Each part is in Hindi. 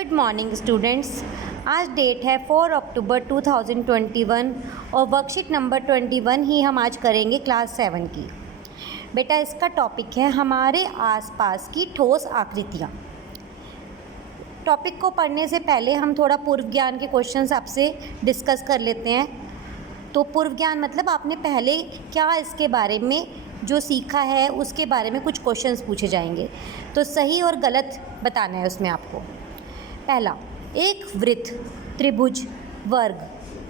Good morning students. आज डेट है 4 अक्टूबर 2021 और वर्कशीट नंबर 21 ही हम आज करेंगे क्लास 7 की। बेटा इसका टॉपिक है हमारे आसपास की ठोस आकृतियाँ। टॉपिक को पढ़ने से पहले हम थोड़ा पूर्व ज्ञान के क्वेश्चंस आपसे डिस्कस कर लेते हैं। तो पूर्व ज्ञान मतलब आपने पहले क्या इसके बारे में जो सीखा है उसके बारे में कुछ क्वेश्चंस पूछे जाएंगे, तो सही और गलत बताना है उसमें आपको। पहला, एक वृत्त, त्रिभुज, वर्ग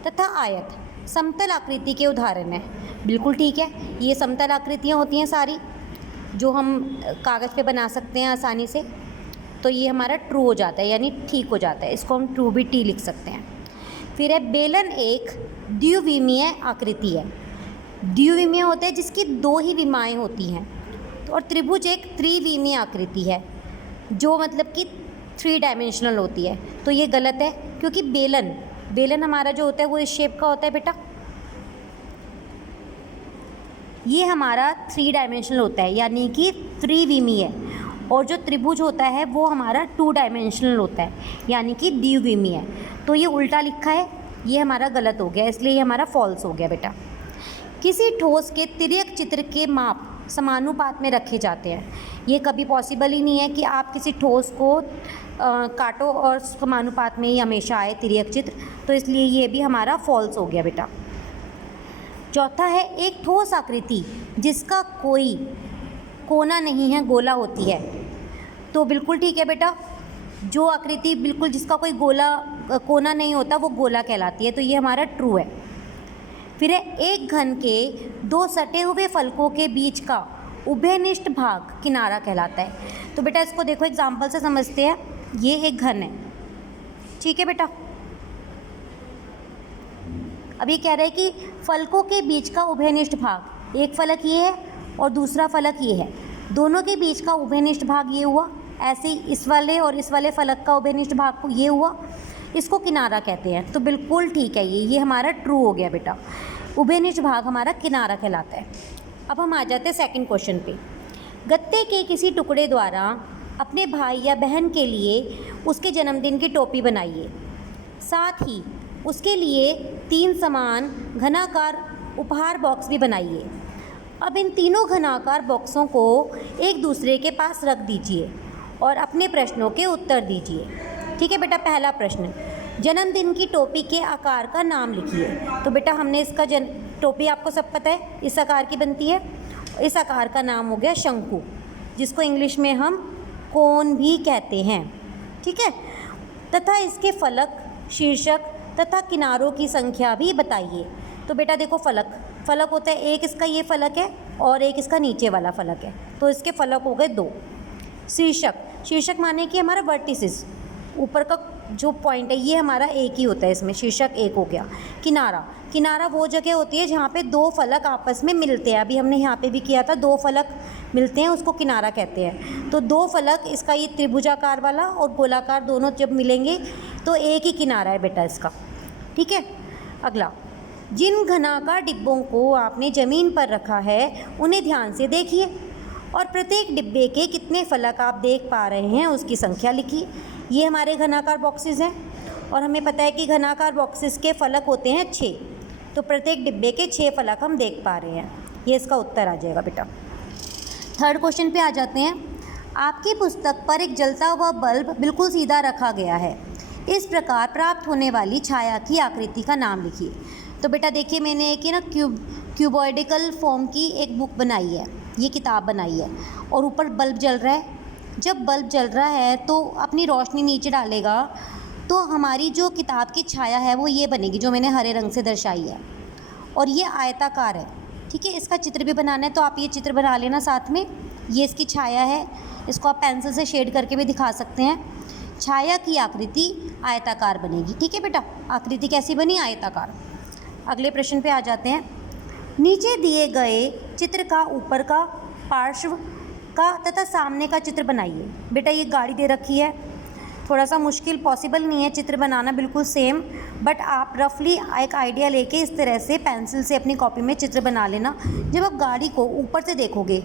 तथा आयत समतल आकृति के उदाहरण है। बिल्कुल ठीक है, ये समतल आकृतियाँ होती हैं सारी जो हम कागज़ पे बना सकते हैं आसानी से, तो ये हमारा ट्रू हो जाता है, यानी ठीक हो जाता है। इसको हम ट्रू भी टी लिख सकते हैं। फिर है बेलन एक द्विविमीय आकृति है। द्विविमीय होता है जिसकी दो ही विमाएँ होती हैं, और त्रिभुज एक त्रिविमीय आकृति है जो मतलब कि 3 डायमेंशनल होती है। तो ये गलत है क्योंकि बेलन हमारा जो होता है वो इस शेप का होता है बेटा, ये हमारा 3 डायमेंशनल होता है यानी कि त्रिविमीय है। और जो त्रिभुज होता है वो हमारा 2 डायमेंशनल होता है यानी कि द्विविमीय। तो ये उल्टा लिखा है, ये हमारा गलत हो गया, इसलिए ये हमारा फॉल्स हो गया बेटा। किसी ठोस के तिर्यक चित्र के माप समानुपात में रखे जाते हैं। ये कभी पॉसिबल ही नहीं है कि आप किसी ठोस को काटो और समानुपात में ही हमेशा आए तिर्यक चित्र, तो इसलिए ये भी हमारा फॉल्स हो गया बेटा। चौथा है एक ठोस आकृति जिसका कोई कोना नहीं है, गोला होती है। तो बिल्कुल ठीक है बेटा, जो आकृति बिल्कुल जिसका कोई कोना नहीं होता वो गोला कहलाती है, तो ये हमारा ट्रू है। फिर है एक घन के 2 सटे हुए फलकों के बीच का उभयनिष्ठ भाग किनारा कहलाता है। तो बेटा इसको देखो एग्जाम्पल से समझते हैं। ये एक घन है, ठीक है बेटा। अब ये कह रहा है कि फलकों के बीच का उभयनिष्ठ भाग, एक फलक ये है और दूसरा फलक ये है, दोनों के बीच का उभयनिष्ठ भाग ये हुआ। ऐसे ही इस वाले और इस वाले फलक का उभयनिष्ठ भाग को ये हुआ, इसको किनारा कहते हैं। तो बिल्कुल ठीक है, ये हमारा ट्रू हो गया बेटा। उभयनिष्ठ भाग हमारा किनारा कहलाता है। अब हम आ जाते हैं सेकंड क्वेश्चन पे। गत्ते के किसी टुकड़े द्वारा अपने भाई या बहन के लिए उसके जन्मदिन की टोपी बनाइए, साथ ही उसके लिए 3 समान घनाकार उपहार बॉक्स भी बनाइए। अब इन तीनों घनाकार बॉक्सों को एक दूसरे के पास रख दीजिए और अपने प्रश्नों के उत्तर दीजिए। ठीक है बेटा, पहला प्रश्न, जन्मदिन की टोपी के आकार का नाम लिखिए। तो बेटा हमने इसका टोपी आपको सब पता है इस आकार की बनती है। इस आकार का नाम हो गया शंकु, जिसको इंग्लिश में हम कोन भी कहते हैं, ठीक है। तथा इसके फलक, शीर्षक तथा किनारों की संख्या भी बताइए। तो बेटा देखो फलक होता है, एक इसका ये फलक है और एक इसका नीचे वाला फलक है, तो इसके फलक हो गए 2। शीर्षक माने कि हमारा वर्टिसेस, ऊपर का जो पॉइंट है ये हमारा एक ही होता है, इसमें शीर्षक एक हो गया। किनारा वो जगह होती है जहाँ पे 2 फलक आपस में मिलते हैं। अभी हमने यहाँ पे भी किया था, 2 फलक मिलते हैं उसको किनारा कहते हैं। तो 2 फलक, इसका ये त्रिभुजाकार वाला और गोलाकार, दोनों जब मिलेंगे तो एक ही किनारा है बेटा इसका, ठीक है। अगला, जिन घनाकार डिब्बों को आपने ज़मीन पर रखा है उन्हें ध्यान से देखिए और प्रत्येक डिब्बे के कितने फलक आप देख पा रहे हैं उसकी संख्या लिखिए। ये हमारे घनाकार बॉक्सेस हैं और हमें पता है कि घनाकार बॉक्सेस के फलक होते हैं 6, तो प्रत्येक डिब्बे के 6 फलक हम देख पा रहे हैं। ये इसका उत्तर आ जाएगा बेटा। थर्ड क्वेश्चन पे आ जाते हैं। आपकी पुस्तक पर एक जलता हुआ बल्ब बिल्कुल सीधा रखा गया है। इस प्रकार प्राप्त होने वाली छाया की आकृति का नाम लिखिए। तो बेटा देखिए, मैंने एक ना क्यूबॉइडिकल फॉर्म की एक बुक बनाई है, ये किताब बनाई है, और ऊपर बल्ब जल रहा है। जब बल्ब जल रहा है तो अपनी रोशनी नीचे डालेगा, तो हमारी जो किताब की छाया है वो ये बनेगी, जो मैंने हरे रंग से दर्शाई है, और ये आयताकार है, ठीक है। इसका चित्र भी बनाना है तो आप ये चित्र बना लेना साथ में। ये इसकी छाया है, इसको आप पेंसिल से शेड करके भी दिखा सकते हैं। छाया की आकृति आयताकार बनेगी, ठीक है बेटा। आकृति कैसी बनी? आयताकार। अगले प्रश्न पे आ जाते हैं। नीचे दिए गए चित्र का ऊपर का, पार्श्व का तथा सामने का चित्र बनाइए। बेटा ये गाड़ी दे रखी है, थोड़ा सा मुश्किल, पॉसिबल नहीं है चित्र बनाना बिल्कुल सेम, बट आप रफली एक आइडिया लेके इस तरह से पेंसिल से अपनी कॉपी में चित्र बना लेना। जब आप गाड़ी को ऊपर से देखोगे,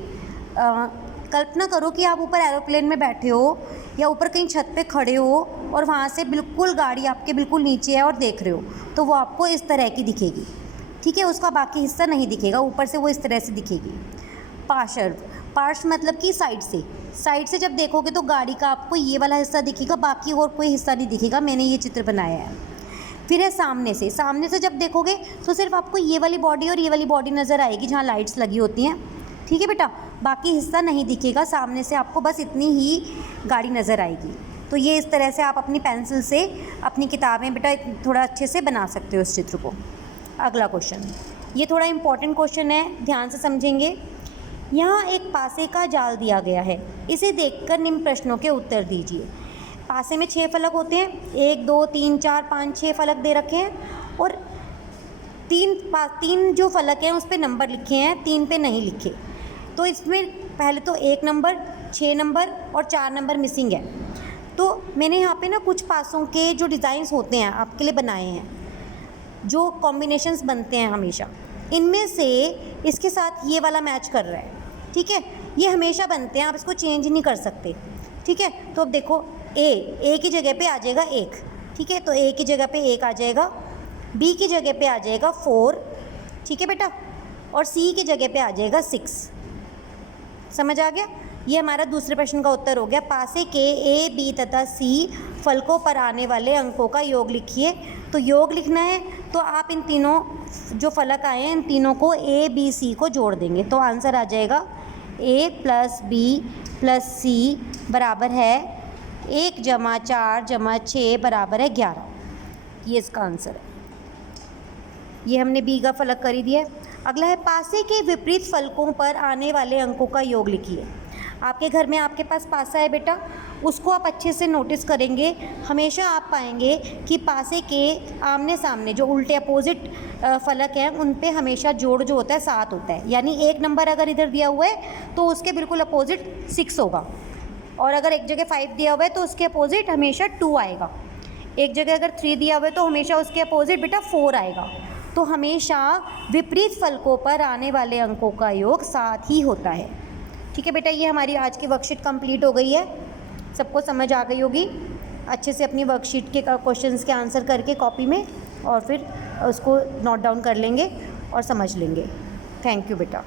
कल्पना करो कि आप ऊपर एरोप्लेन में बैठे हो या ऊपर कहीं छत पे खड़े हो और वहाँ से बिल्कुल गाड़ी आपके बिल्कुल नीचे है और देख रहे हो, तो वो आपको इस तरह की दिखेगी, ठीक है, उसका बाकी हिस्सा नहीं दिखेगा, ऊपर से वो इस तरह से दिखेगी। पार्श्व मतलब कि साइड से जब देखोगे तो गाड़ी का आपको ये वाला हिस्सा दिखेगा, बाकी और कोई हिस्सा नहीं दिखेगा। मैंने ये चित्र बनाया है। फिर है सामने से जब देखोगे तो सिर्फ आपको ये वाली बॉडी और ये वाली बॉडी नज़र आएगी जहाँ लाइट्स लगी होती हैं, ठीक है बेटा, बाकी हिस्सा नहीं दिखेगा। सामने से आपको बस इतनी ही गाड़ी नज़र आएगी। तो ये इस तरह से आप अपनी पेंसिल से अपनी किताबें बेटा थोड़ा अच्छे से बना सकते हो इस चित्र को। अगला क्वेश्चन, ये थोड़ा इम्पॉर्टेंट क्वेश्चन है, ध्यान से समझेंगे। यहाँ एक पासे का जाल दिया गया है, इसे देखकर निम्न प्रश्नों के उत्तर दीजिए। पासे में 6 फलक होते हैं, 1 2 3 4 5 6 फलक दे रखे हैं और तीन जो फलक हैं उस पर नंबर लिखे हैं, 3 पे नहीं लिखे। तो इसमें पहले तो 1 नंबर, 6 नंबर और 4 नंबर मिसिंग है। तो मैंने यहाँ पे ना कुछ पासों के जो डिज़ाइंस होते हैं आपके लिए बनाए हैं, जो कॉम्बिनेशंस बनते हैं हमेशा, इनमें से इसके साथ ये वाला मैच कर रहा है, ठीक है। ये हमेशा बनते हैं, आप इसको चेंज नहीं कर सकते, ठीक है। तो अब देखो ए की जगह पे आ जाएगा 1, ठीक है, तो ए की जगह पे 1 आ जाएगा, बी की जगह पे आ जाएगा 4, ठीक है बेटा, और सी की जगह पे आ जाएगा 6। समझ आ गया? ये हमारा दूसरे प्रश्न का उत्तर हो गया। पासे के ए बी तथा सी फलकों पर आने वाले अंकों का योग लिखिए। तो योग लिखना है तो आप इन तीनों जो फलक आए हैं इन तीनों को ए बी सी को जोड़ देंगे, तो आंसर आ जाएगा ए प्लस बी प्लस सी बराबर है 1 + 4 + 6 बराबर है 11। ये इसका आंसर है। ये हमने बी का फलक कर ही दिया है। अगला है पासे के विपरीत फलकों पर आने वाले अंकों का योग लिखिए। आपके घर में आपके पास पासा है बेटा, उसको आप अच्छे से नोटिस करेंगे, हमेशा आप पाएंगे कि पासे के आमने सामने जो उल्टे अपोजिट फलक हैं उन पे हमेशा जोड़ जो होता है 7 होता है। यानी 1 नंबर अगर इधर दिया हुआ है तो उसके बिल्कुल अपोजिट 6 होगा, और अगर एक जगह 5 दिया हुआ है तो उसके अपोजिट हमेशा 2 आएगा। एक जगह अगर 3 दिया हुआ है तो हमेशा उसके अपोजिट बेटा 4 आएगा। तो हमेशा विपरीत फलकों पर आने वाले अंकों का योग 7 ही होता है, ठीक है बेटा। ये हमारी आज की वर्कशीट कंप्लीट हो गई है, सबको समझ आ गई होगी। अच्छे से अपनी वर्कशीट के क्वेश्चंस के आंसर करके कॉपी में और फिर उसको नोट डाउन कर लेंगे और समझ लेंगे। थैंक यू बेटा।